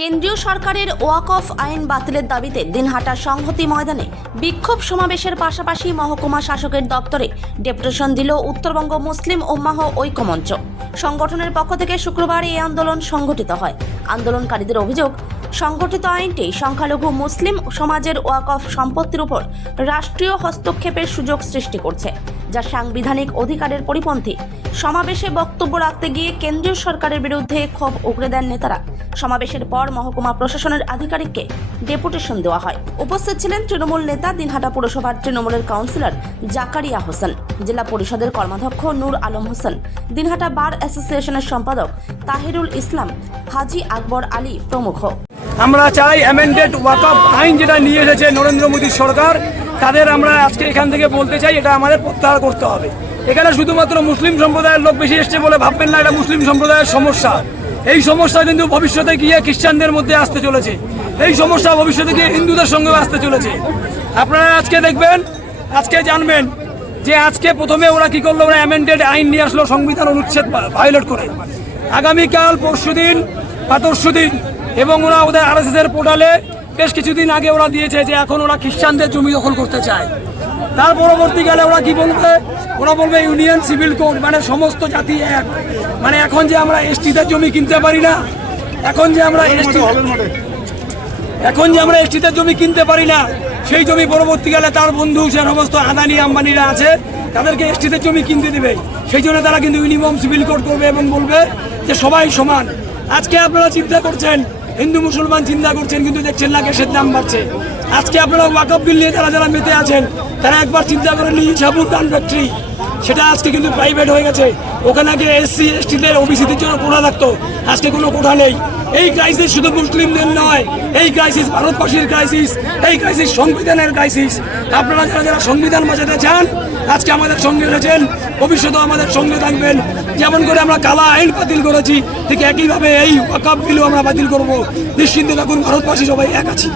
কেন্দ্রীয় সরকারের ওয়াকফ আইন বাতিলের দাবিতে দিনহাটা সংহতি ময়দানে বিক্ষোভ সমাবেশের পাশাপাশি মহকুমা শাসকের দপ্তরে ডেপুটেশন দিল উত্তরবঙ্গ মুসলিম উম্মাহ ঐক্যমঞ্চ। সংগঠনের পক্ষ থেকে শুক্রবার এই আন্দোলন সংগঠিত হয়। আন্দোলনকারীদের অভিযোগ, সংগঠিত আইনটি সংখ্যালঘু মুসলিম সমাজের ওয়াকফ সম্পত্তির উপর রাষ্ট্রীয় হস্তক্ষেপের সুযোগ সৃষ্টি করছে, যা সাংবিধানিক অধিকারের পরিপন্থী। সমাবেশে বক্তব্য রাখতে গিয়ে কেন্দ্রীয় সরকারের বিরুদ্ধে ক্ষোভ উগরে দেন নেতারা। সমাবেশের পর মহকুমা প্রশাসনের আধিকারিককে ডেপুটেশন দেওয়া হয়। উপস্থিত ছিলেন তৃণমূল নেতা, দিনহাটা পুরসভার তৃণমূলের কাউন্সিলর জাকারিয়া হোসেন, জেলা পরিষদের কর্মাধ্যক্ষ নূর আলম হোসেন, দিনহাটা বার অ্যাসোসিয়েশনের সম্পাদক তাহিরুল ইসলাম, হাজি আকবর আলী প্রমুখ। আমরা চাই অ্যামেন্ডেড ওয়াকফ আইন যেটা নিয়ে এসেছে নরেন্দ্র মোদী সরকার, তাদের আমরা আজকে এখান থেকে বলতে চাই এটা আমাদের প্রত্যাহার করতে হবে। এখানে শুধুমাত্র মুসলিম সম্প্রদায়ের লোক বেশি এসছে বলে ভাববেন না, এটা মুসলিম সম্প্রদায়ের সমস্যা। এই সমস্যা কিন্তু ভবিষ্যতে গিয়ে খ্রিস্টানদের মধ্যে আসতে চলেছে, এই সমস্যা ভবিষ্যতে গিয়ে হিন্দুদের সঙ্গেও আসতে চলেছে। আপনারা আজকে দেখবেন, আজকে জানবেন যে আজকে প্রথমে ওরা কি করলো, ওরা অ্যামেন্ডেড আইন নিয়ে আসলো সংবিধান অনুচ্ছেদ ভায়োলেট করে। আগামীকাল পরশুদিন বা তরশুদিন এবং ওরা ওদের RSS এর পোর্টালে বেশ কিছুদিন আগে ওরা দিয়েছে যে এখন ওরা খ্রিস্টানদের জমি দখল করতে চায়। তার পরবর্তীকালে ওরা কি বলবে, ওরা বলবে ইউনিয়ন সিভিল কোড, মানে সমস্ত জাতি এক। মানে এখন যে আমরা এসটিদের জমি কিনতে পারি না, এখন যে আমরা এসটিদের জমি কিনতে পারি না, সেই জমি পরবর্তীকালে তার বন্ধু সে সমস্ত আদানি আম্বানিরা আছে তাদেরকে এসটিদের জমি কিনতে দেবে। সেই জন্য তারা কিন্তু ইউনিফর্ম সিভিল কোড করবে এবং বলবে যে সবাই সমান। আজকে আপনারা চিন্তা করছেন, হিন্দু মুসলমান চিন্তা করছেন, কিন্তু দেখছেন না গ্যাসের দাম বাড়ছে। আজকে আপনারা ওয়াকফ বিল নিয়ে যারা মেতে আছেন তারা একবার চিন্তা করেন, ইসাবুর কান ফ্যাক্টরি সেটা আজকে কিন্তু প্রাইভেট হয়ে গেছে। ওখানে আগে SC STদের OBCদের জন্য কোঠা থাকতো, আজকে কোনো কোঠা নেই। এই ক্রাইসিস শুধু মুসলিমদের নয়, এই ক্রাইসিস ভারতবাসীর ক্রাইসিস, এই ক্রাইসিস সংবিধানের ক্রাইসিস। আপনারা যারা সংবিধান বাঁচাতে চান আজকে আমাদের সঙ্গে রয়েছেন, ভবিষ্যতেও আমাদের সঙ্গে থাকবেন। যেমন করে আমরা কালা আইন বাতিল করেছি, ঠিক একইভাবে এই ওয়াকফ বিলও আমরা বাতিল করবো। নিশ্চিন্তে থাকুন, ভারতবাসী সবাই এক আছি।